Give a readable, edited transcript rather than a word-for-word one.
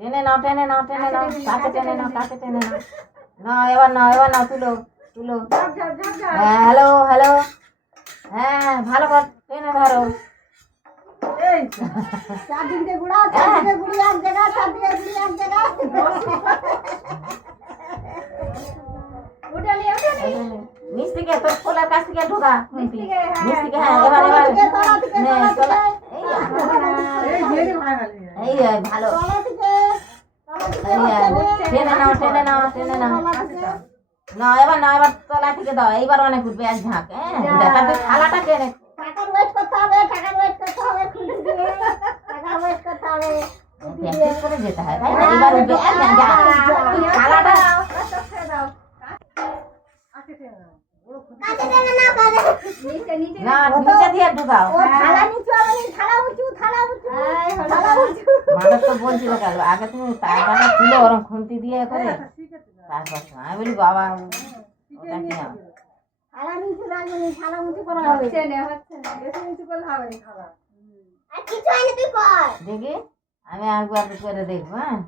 টেনে নাও টেনে নাও টেনে নাও কাছে টেনে নাও কাছে টেনে নাও নাও এবার নাও তুলো তুলো হ্যাঁ হ্যালো হ্যালো হ্যাঁ ভালো করে টেনে ধরো চারদিকে গুড়া চারদিকে গুড়ি এক জায়গা চারদিকে গুড়ি এক জায়গা নিচ থেকে তোর খোলার কাছ থেকে ঢোকা নিচ থেকে হ্যাঁ এবার এই ভালো টেনে নাও টেনে নাও টেনে নাও না এবার তলা থেকে দাও এইবার অনেক উঠবে এক ঝাঁক হ্যাঁ থালাটা টেনে টাকার ওয়েট করতে হবে টাকার ওয়েট করতে হবে খুঁজে দিয়ে টাকার ওয়েট করতে হবে প্র্যাকটিস করে যেতে হয় তাই না এবার উঠবে এক ঝাঁক থালাটা না নিচে দিয়ে ঢুকাও থালা নিচু হবে থালা উঁচু থালা উঁচু থালা উঁচু মাদার তো বলছিল কেন আগে তুমি টাকাটা তুলে ওরকম খুন্তি দিয়ে করে তারপর আমি বলি বাবা ওটা কি না থালা নিচু রাখবি থালা উঁচু করা হবে হচ্ছে না বেশি নিচু করলে হবে না থালা আর কিছু হয়নি তুই কর দেখি আমি একবার করে দেখবো হ্যাঁ